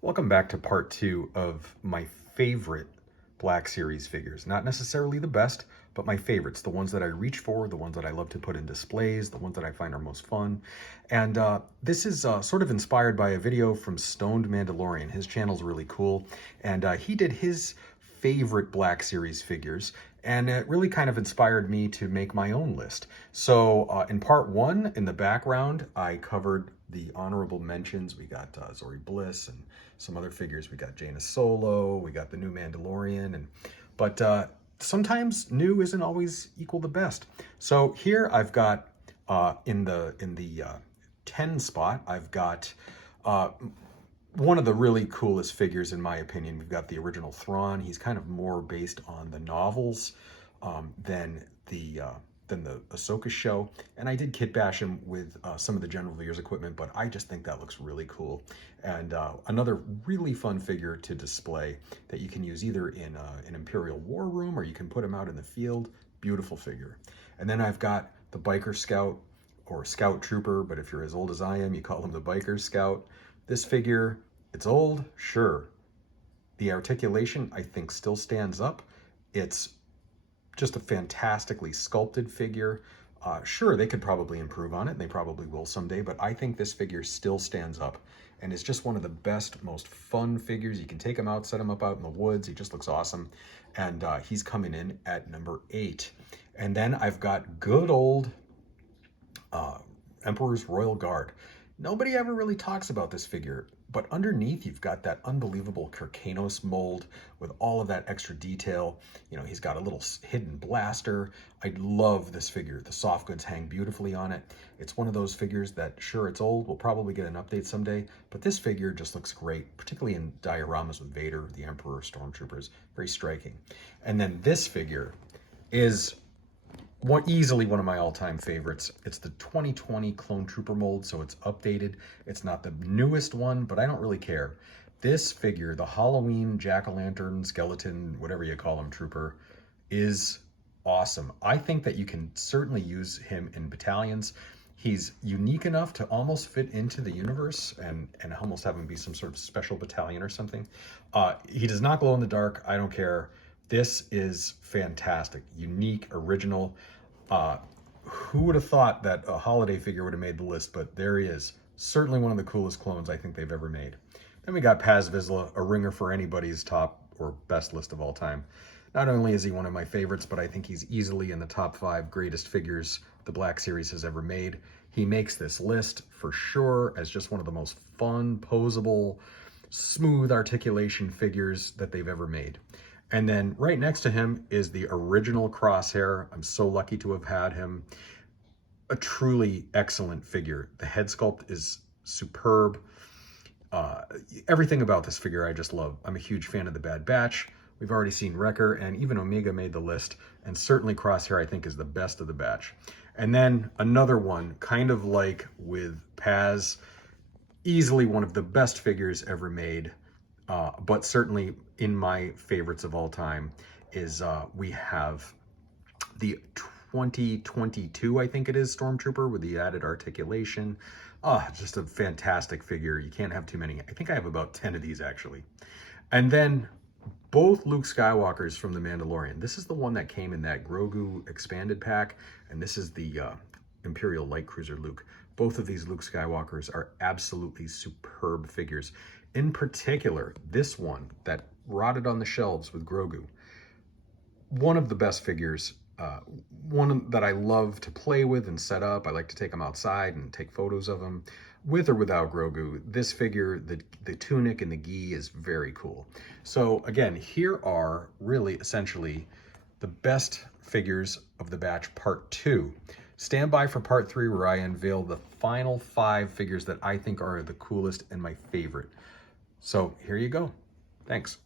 Welcome back to part two of my favorite Black Series figures. Not necessarily the best, but my favorites. The ones that I reach for, the ones that I love to put in displays, the ones that I find are most fun. And this is sort of inspired by a video from Stoned Mandalorian. His channel's really cool. And he did his favorite Black Series figures. And it really kind of inspired me to make my own list. So in part one, in the background, I covered the honorable mentions. We got Zori Bliss and some other figures. We got Jaina Solo, we got the new Mandalorian, but sometimes new isn't always equal the best. So here I've got in the 10 spot, I've got one of the really coolest figures in my opinion. We've got the original Thrawn. He's kind of more based on the novels than the Ahsoka show. And I did kit bash him with some of the General Veers equipment, but I just think that looks really cool. And another really fun figure to display that you can use either in an Imperial War Room or you can put him out in the field. Beautiful figure. And then I've got the Biker Scout or Scout Trooper, but if you're as old as I am, you call him the Biker Scout. This figure, it's old, sure. The articulation, I think, still stands up. It's just a fantastically sculpted figure. Sure, they could probably improve on it, and they probably will someday, but I think this figure still stands up, and it's just one of the best, most fun figures. You can take him out, set him up out in the woods. He just looks awesome, and he's coming in at number 8. And then I've got good old Emperor's Royal Guard. Nobody ever really talks about this figure, but underneath you've got that unbelievable Kirkanos mold with all of that extra detail. You know, he's got a little hidden blaster. I love this figure. The soft goods hang beautifully on it. It's one of those figures that, sure, it's old. We'll probably get an update someday, but this figure just looks great, particularly in dioramas with Vader, the Emperor, Stormtroopers. Very striking. And then this figure is easily one of my all-time favorites. It's the 2020 Clone Trooper mold, so it's updated. It's not the newest one, but I don't really care. This figure, the Halloween jack-o'-lantern, skeleton, whatever you call him, trooper, is awesome. I think that you can certainly use him in battalions. He's unique enough to almost fit into the universe and almost have him be some sort of special battalion or something. He does not glow in the dark. I don't care. This is fantastic, unique, original. Who would have thought that a holiday figure would have made the list, but there he is. Certainly one of the coolest clones I think they've ever made. Then we got Paz Vizsla, a ringer for anybody's top or best list of all time. Not only is he one of my favorites, but I think he's easily in the top 5 greatest figures the Black Series has ever made. He makes this list for sure as just one of the most fun, posable, smooth articulation figures that they've ever made. And then right next to him is the original Crosshair. I'm so lucky to have had him. A truly excellent figure. The head sculpt is superb. Everything about this figure I just love. I'm a huge fan of the Bad Batch. We've already seen Wrecker, and even Omega made the list. And certainly Crosshair I think is the best of the batch. And then another one, kind of like with Paz, easily one of the best figures ever made. But certainly in my favorites of all time is we have the 2022, I think it is, Stormtrooper with the added articulation. Just a fantastic figure. You can't have too many. I think I have about 10 of these actually. And then both Luke Skywalkers from The Mandalorian. This is the one that came in that Grogu expanded pack, and this is the Imperial Light Cruiser Luke. Both of these Luke Skywalkers are absolutely superb figures. In particular, this one that rotted on the shelves with Grogu, one of the best figures, one that I love to play with and set up. I like to take them outside and take photos of them, with or without Grogu. This figure, the tunic and the gi is very cool. So again, here are really essentially the best figures of the batch part 2. Stand by for part 3 where I unveil the final 5 figures that I think are the coolest and my favorite. So here you go. Thanks.